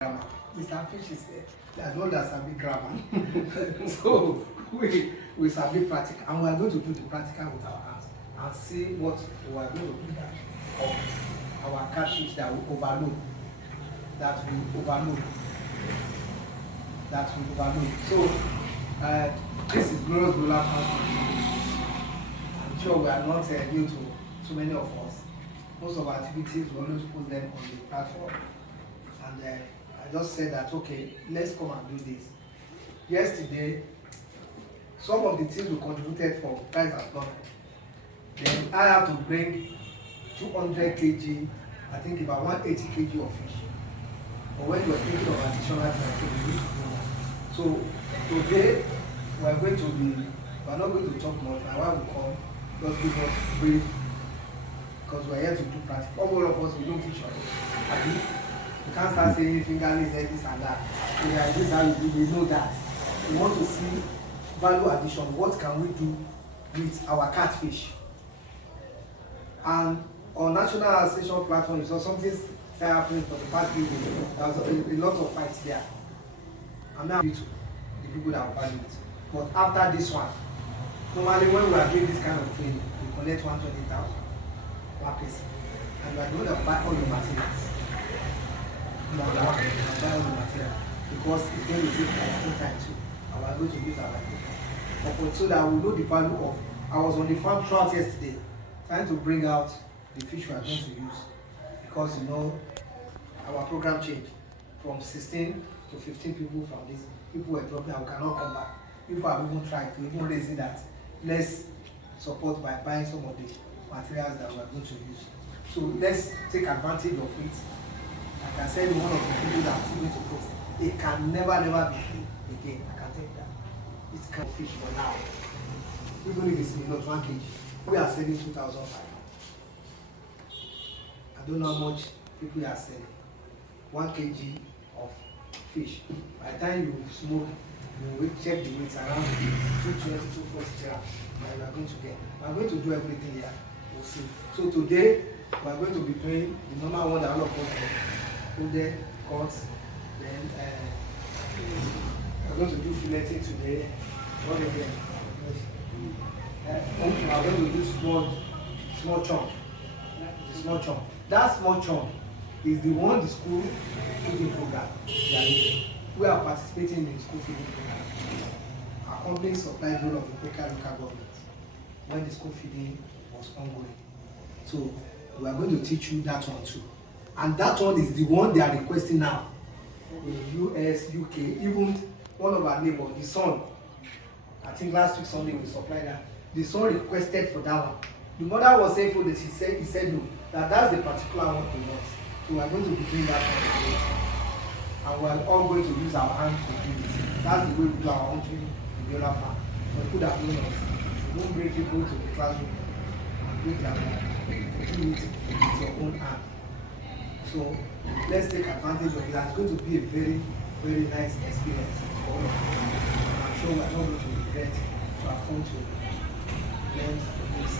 grammar. Mr. Fish is as well as a big grammar. So we sabi practical, and we are going to do the practical with our hands and see what we are going to do that of our catfish that we overload. So this is glorious Beulah farm. I'm sure we are not new to so many of us. Most of our activities we always put them on the platform, and I just said that okay, let's come and do this. Yesterday, some of the things we contributed for price has gone. Then I have to bring 200 kg, I think about 180 kg of fish. But when you are thinking of additional things, we need to do that. So today we are not going to talk much. My wife will come, just give us brief, because we are here to do practice. All of us we don't fish on it. You can't start saying fingerless this and that. So yeah, this is how you do. We know that. We want to see value addition. What can we do with our catfish? And on National Association platform, so something started happening for the past few days. There was a lot of fights there. I'm not due to the people that value it. But after this one, normally when we are doing this kind of training, we collect 120,000 per person. And we are going to buy all the materials. Buy all the material. Because it's going to take like 2 times too. And we are going to use our life. So that we know the value of. I was on the farm throughout yesterday, trying to bring out the fish we are going to use. Because you know, our program changed from 16 to 15 people from this. People were dropping and we cannot come back. People have even tried to even raise that let's support by buying some of the materials that we are going to use. So let's take advantage of it. Like I said, one of the people that I'm going to post, it can never be free again. I can tell you that. It can fish for now. Even if it's not 1 kg, we are selling 2,500. I don't know how much people are selling. 1 kg of fish. By the time you smoke, you will check the weights around 220, 240 grams that you are going to get. We are going to do everything here. We'll see. So today, we are going to be doing the normal one that all of us do. Folded, cut, then we are going to do filleting today. What again? We are going to do small chunk. Small chunk. That small chunk is the one the school feeding program. We are participating in the school feeding program. Our company supplied all of the local government when the school feeding was ongoing. So we are going to teach you that one too. And that one is the one they are requesting now. In US, UK, even one of our neighbors, the son, I think last week Sunday we supplied that. The son requested for that one. The mother was saying for that he said no, that's the particular one he wants. So we are going to be doing that one today. And we are all going to use our hands to do this. That's the way we do our own training in Beulah farm. So we put that on us. We don't bring people to the classroom and break their hand. Do it with your own hand. So let's take advantage of it. It's going to be a very, very nice experience for all of us. And I'm sure we are not going to regret to have come to learn this.